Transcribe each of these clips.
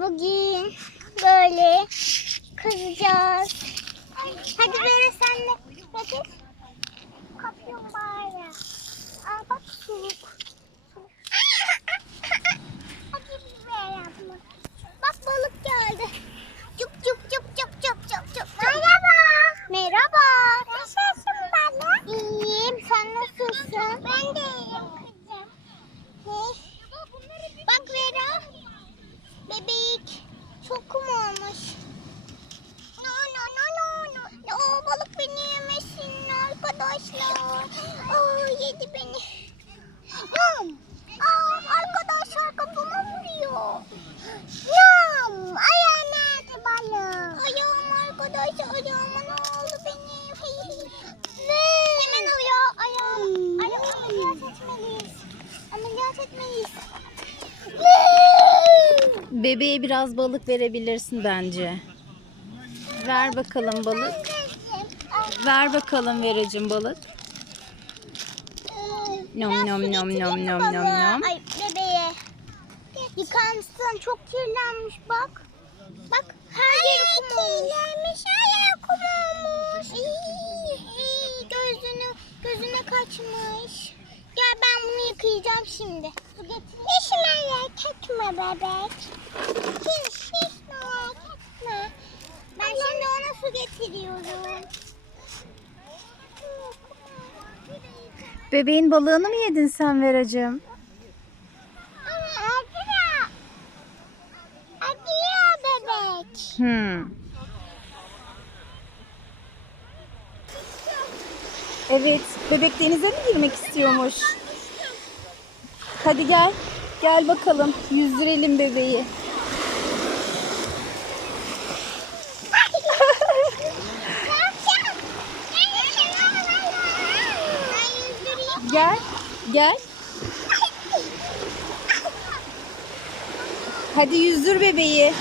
bugün böyle kızacağız. Hadi Vera sen de hadi. Bebeğe biraz balık verebilirsin bence. Ver bakalım balık. Ver bakalım vericim balık. Nom nom nom getireyim nom nom nom nom. Ay bebeğe. Yıkansın çok kirlenmiş bak. Bak her yeri kum olmuş. Kirlenmiş her yeri kum olmuş. İyi, iyi. Gözünü, gözüne kaçmış. Gel ben bunu yıkayacağım şimdi. Su getir. Etme bebek. Hiç, hiç merak etme. Ben şimdi ona su getiriyorum. Bebeğin balığını mı yedin sen veracım? Acıyor. Acıyor bebek. Hmm. Evet, bebek denize mi girmek istiyormuş? Hadi gel. Gel bakalım. Yüzdürelim bebeği. Gel. Gel. Hadi yüzdür bebeği.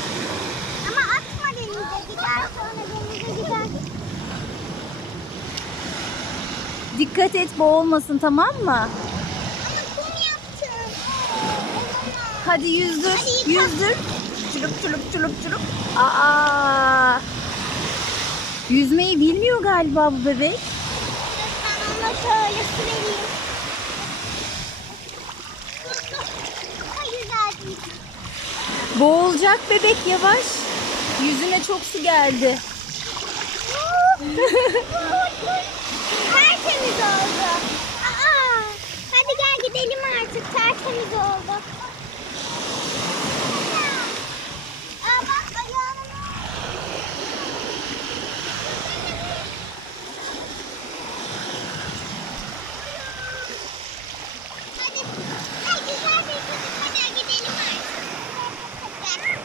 Ama atma denize gider sonra denize gider. Dikkat et boğulmasın tamam mı? Ama kum yaptım. Hadi yüzdür. Hadi yıka. yüzdür. Çulup çulup çulup çulup. Aa. Yüzmeyi bilmiyor galiba bu bebek. Ben ona şöyle su vereyim. Hayır verdim. Boğulacak bebek yavaş. Yüzüne çok su geldi. Tertemiz oldu. Aa, hadi gel gidelim artık. Tertemiz oldu. Aa, bak ayağına. Hadi. Ay, güzel bir çocuk. Hadi gidelim artık. Gel.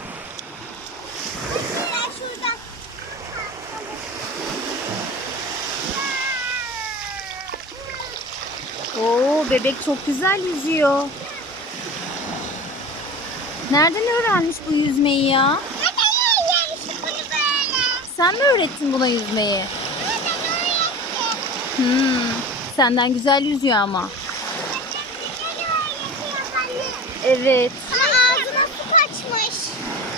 Gel şuradan. Oo bebek çok güzel yüzüyor. Nereden öğrenmiş bu yüzmeyi ya? Sen mi öğrettin buna yüzmeyi? Hmm, senden güzel yüzüyor ama. Evet. Ama ağzına su kaçmış.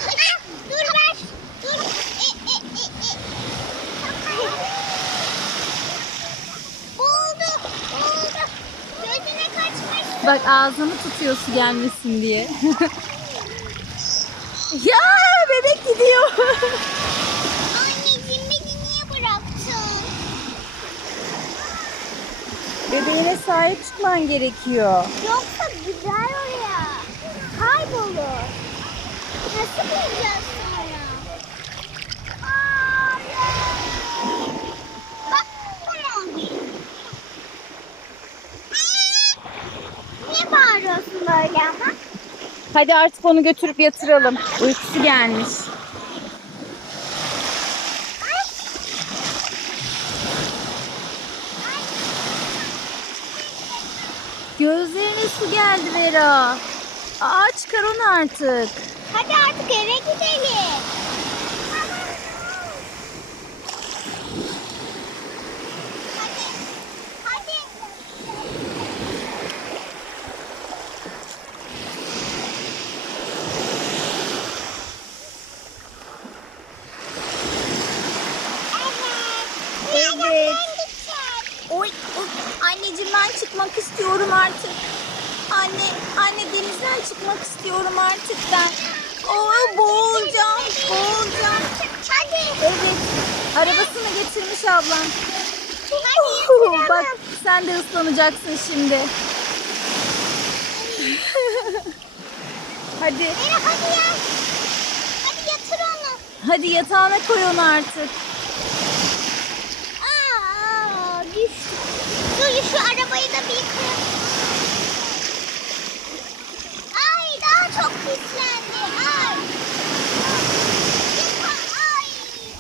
Aa, dur ver. Dur. E, e, e, e. Boğuldu. Boğuldu. Gözüne kaçmış. Bak ağzını tutuyor su gelmesin diye. ya bebek gidiyor. Anneciğim beni niye bıraktın? Bebeğine sahip çıkman gerekiyor. Yoksa gider oraya. Kaybolur. Nasıl bulacağız sonra? Bak bu ne Niye bağırıyorsun böyle ama? Hadi artık onu götürüp yatıralım. Uykusu gelmiş. Gözlerine su geldi Vera. Aa çıkar onu artık. Hadi artık eve gidelim. Hadi. Hadi. denizden çıkmak istiyorum artık. Anne, anne denizden çıkmak istiyorum artık ben. Oo, boğulacağım, boğulacağım. Hadi. Evet, arabasını getirmiş ablam. Hadi. Bak sen de ıslanacaksın şimdi. hadi, hadi ya. Hadi yatır onu. hadi yatağına koy onu artık. Aa, düştü. Şu, şu arabayı da bir yıkayalım. Ay daha çok pislendi. Ay. Ay.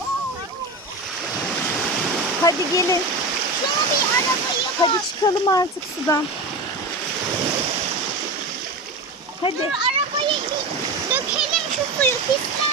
Oy. Hadi gelin. Şunu bir arabayı Hadi çıkalım artık sudan. Hadi. Dur arabayı bir dökelim şu suyu pislendi.